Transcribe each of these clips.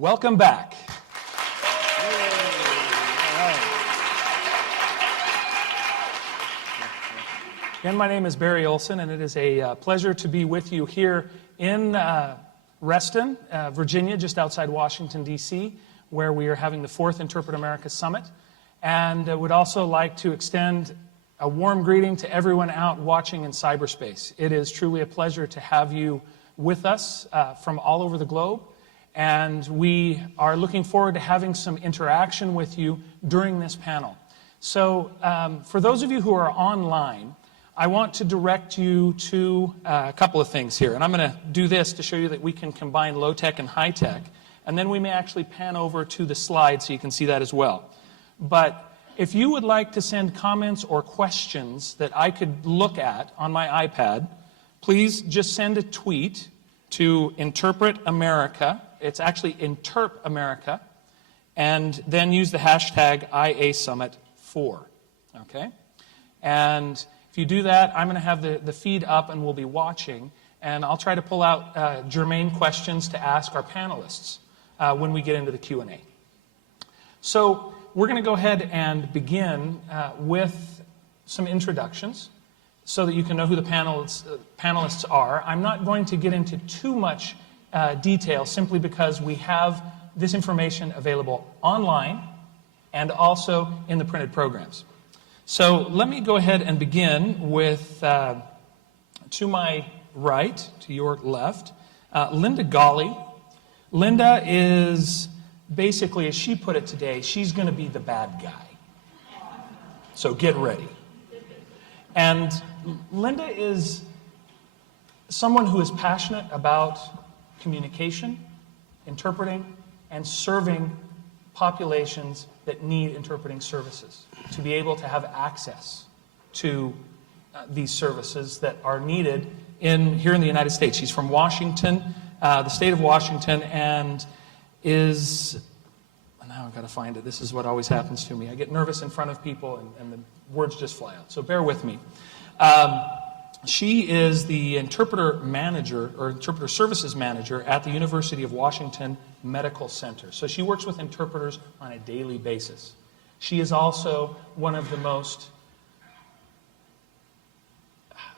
Welcome back. Again, my name is Barry Olson, and it is a pleasure to be with you here in Reston, Virginia, just outside Washington, D.C., where we are having the 4th Interpret America Summit. And I would also like to extend a warm greeting to everyone out watching in cyberspace. It is truly a pleasure to have you with us from all over the globe. And we are looking forward to having some interaction with you during this panel. So for those of you who are online, I want to direct you to a couple of things here. And I'm going to do this to show you that we can combine low-tech and high-tech. And then we may actually pan over to the slide so you can see that as well. But if you would like to send comments or questions that I could look at on my iPad, please just send a tweet to Interpret America. It's actually Interp America. And then use the hashtag IASummit4. Okay? And if you do that, I'm going to have the feed up and we'll be watching. And I'll try to pull out germane questions to ask our panelists when we get into the Q&A. So we're going to go ahead and begin with some introductions so that you can know who the panelists are. I'm not going to get into too much detail simply because we have this information available online and also in the printed programs. So let me go ahead and begin with, to my right, to your left, Linda Gawley. Linda is basically, as she put it today, she's going to be the bad guy. So get ready. And Linda is someone who is passionate about communication, interpreting, and serving populations that need interpreting services, to be able to have access to these services that are needed here in the United States. She's from Washington, the state of Washington, and is, now I've got to find it. This is what always happens to me. I get nervous in front of people and the words just fly out. So bear with me. She is the interpreter manager, or interpreter services manager at the University of Washington Medical Center. So she works with interpreters on a daily basis. She is also one of the most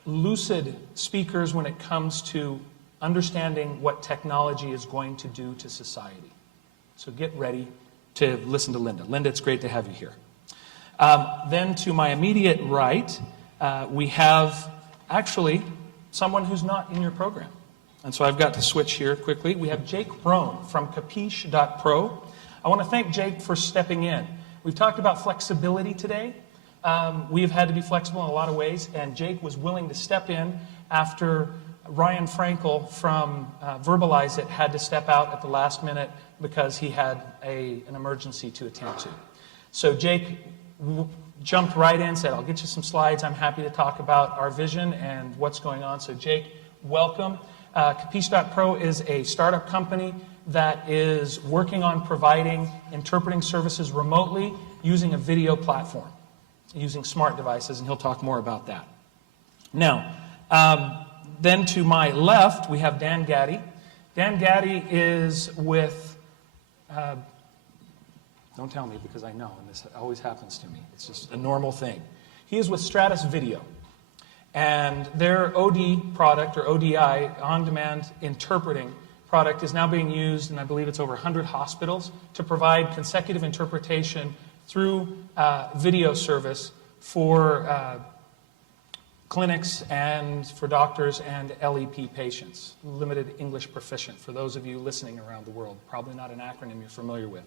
lucid speakers when it comes to understanding what technology is going to do to society. So get ready to listen to Linda. Linda, it's great to have you here. Then to my immediate right, we have actually someone who's not in your program. And so I've got to switch here quickly. We have Jake Brohn from Capiche.pro. I want to thank Jake for stepping in. We've talked about flexibility today. We've had to be flexible in a lot of ways, and Jake was willing to step in after Ryan Frankel from Verbalize It had to step out at the last minute because he had an emergency to attend to. So Jake jumped right in, said, I'll get you some slides. I'm happy to talk about our vision and what's going on. So Jake, welcome. Capiche.pro is a startup company that is working on providing interpreting services remotely using a video platform, using smart devices, and he'll talk more about that. Now, then to my left, we have Dan Gaddy. Dan Gaddy is with, don't tell me because I know, and this always happens to me. It's just a normal thing. He is with Stratus Video. And their OD product, or ODI, on-demand interpreting product, is now being used in, I believe it's over 100 hospitals, to provide consecutive interpretation through video service for clinics and for doctors and LEP patients, limited English proficient, for those of you listening around the world. Probably not an acronym you're familiar with.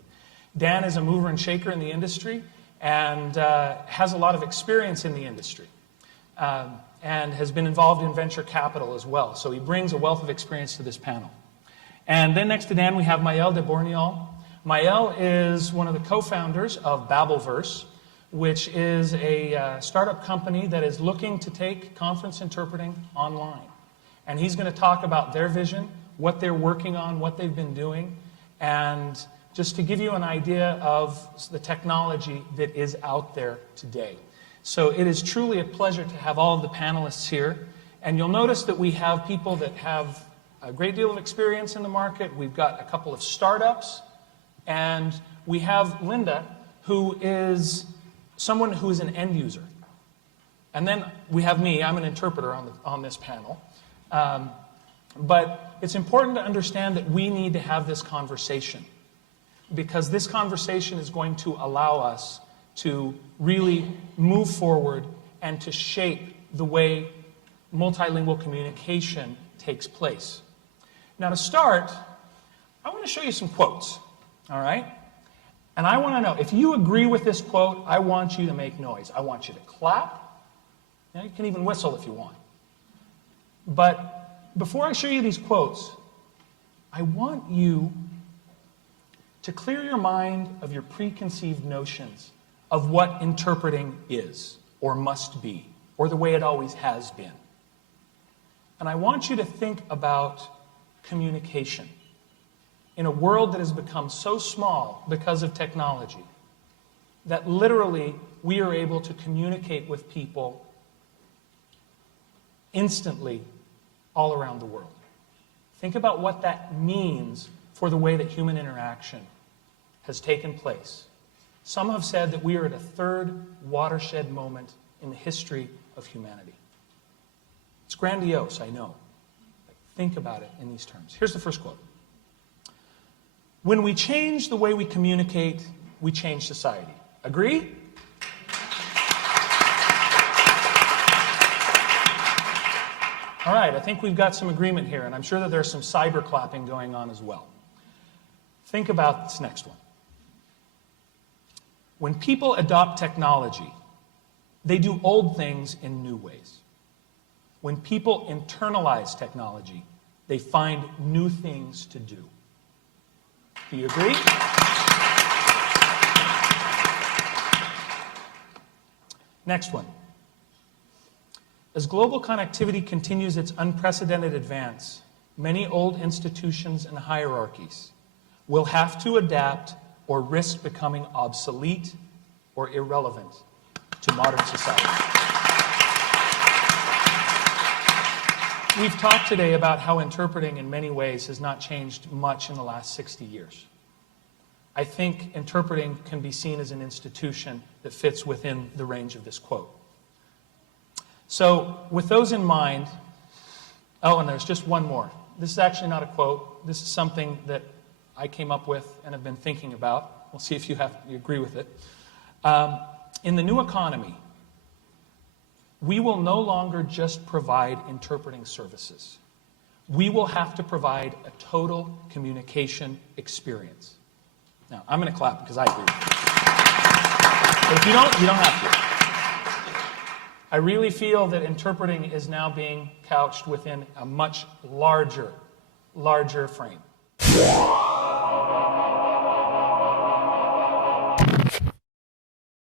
Dan is a mover and shaker in the industry and has a lot of experience in the industry. And has been involved in venture capital as well. So he brings a wealth of experience to this panel. And then next to Dan, we have Maëlle de Borniol. Maëlle is one of the co-founders of Babbleverse, which is a startup company that is looking to take conference interpreting online. And he's going to talk about their vision, what they're working on, what they've been doing, and just to give you an idea of the technology that is out there today. So it is truly a pleasure to have all of the panelists here. And you'll notice that we have people that have a great deal of experience in the market. We've got a couple of startups And we have Linda, who is someone who is an end user. And then we have me, I'm an interpreter on this panel. But it's important to understand that we need to have this conversation, because this conversation is going to allow us to really move forward and to shape the way multilingual communication takes place. Now, to start, I want to show you some quotes, all right? And I want to know, if you agree with this quote, I want you to make noise. I want you to clap. You can even whistle if you want. But before I show you these quotes, I want you to clear your mind of your preconceived notions of what interpreting is, or must be, or the way it always has been. And I want you to think about communication in a world that has become so small because of technology that literally we are able to communicate with people instantly all around the world. Think about what that means for the way that human interaction has taken place. Some have said that we are at a third watershed moment in the history of humanity. It's grandiose, I know. But think about it in these terms. Here's the first quote. When we change the way we communicate, we change society. Agree? All right, I think we've got some agreement here, and I'm sure that there's some cyber clapping going on as well. Think about this next one. When people adopt technology, they do old things in new ways. When people internalize technology, they find new things to do. Do you agree? Next one. As global connectivity continues its unprecedented advance, many old institutions and hierarchies will have to adapt or risk becoming obsolete or irrelevant to modern society. We've talked today about how interpreting in many ways has not changed much in the last 60 years. I think interpreting can be seen as an institution that fits within the range of this quote. So, with those in mind, oh, and there's just one more. This is actually not a quote. This is something that I came up with and have been thinking about. We'll see if you agree with it. In the new economy, we will no longer just provide interpreting services. We will have to provide a total communication experience. Now, I'm going to clap because I agree with you. But if you don't have to. I really feel that interpreting is now being couched within a much larger frame.